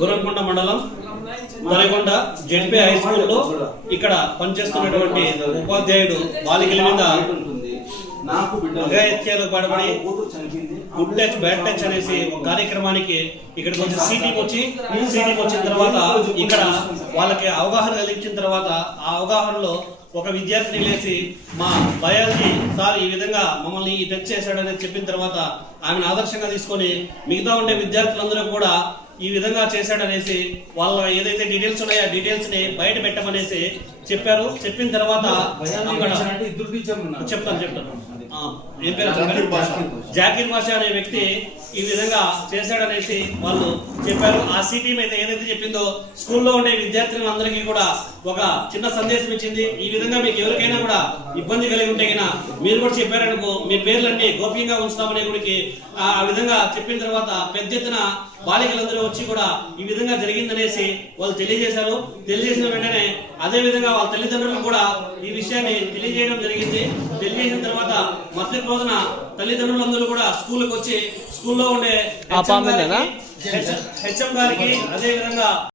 గురంకొండ మండలం తనకొండ ZP high స్కూల్లో ఇక్కడ పనిచేస్తున్నటువంటి ఉపాధ్యాయుడు బాలికల మీద అఘాయిత్యాలు పడబడి గుడ్ టచ్ బ్యాడ్ టచ్ అనేసి ఒక కార్యక్రమానికి ఇక్కడికి వచ్చి సీటీకి వచ్చి సీటీకి వచ్చిన తర్వాత ఇక్కడ వాళ్ళకి అవగాహన కలిగించిన తర్వాత ఆ అవగాహనలో ఒక విద్యార్థిని లేచి మా బయాలజీ సార్ ఈ విధంగా మమ్మల్ని ఈ టచ్ చేశాడని చెప్పిన తర్వాత ఆమెను ఆదర్శంగా తీసుకొని మిగతా ఉండే విద్యార్థులందరూ కూడా ఈ విధంగా చేశాడనేసి వాళ్ళ ఏదైతే డీటెయిల్స్ ఉన్నాయో ఆ డీటెయిల్స్ని బయట పెట్టమనేసి చెప్పారు. చెప్పిన తర్వాత చెప్తాను చెప్తాను. ఆ, ఏం పేరు జాకీర్ బాషా. జాకీర్ బాషా అనే వ్యక్తి ఈ విధంగా చేశాడనేసి వాళ్ళు చెప్పారు. ఆ సిపిఎం మీద ఏదైతే చెప్పిందో స్కూల్లో ఉండే విద్యార్థులందరికీ కూడా ఒక చిన్న సందేశం ఇచ్చింది. ఈ విధంగా మీకు ఎవరికైనా కూడా ఇబ్బంది కలిగి ఉంటే అయినా మీరు కూడా చెప్పారనుకో మీ పేర్లన్నీ గోప్యంగా ఉంచుతామనే గుడికి ఆ విధంగా చెప్పిన తర్వాత పెద్ద ఎత్తున బాలికలందరూ వచ్చి కూడా ఈ విధంగా జరిగిందనేసి వాళ్ళు తెలియజేశారు. తెలియజేసిన వెంటనే అదే విధంగా వాళ్ళ తల్లిదండ్రులకు కూడా ఈ విషయాన్ని తెలియజేయడం జరిగింది. తెలియజేసిన తర్వాత మరుసటి రోజున తల్లిదండ్రులందరూ కూడా స్కూల్కి వచ్చి స్కూల్ స్కూల్లో ఉండే ఆ పాపేనా? హెచ్ఎం గారికి అదే విధంగా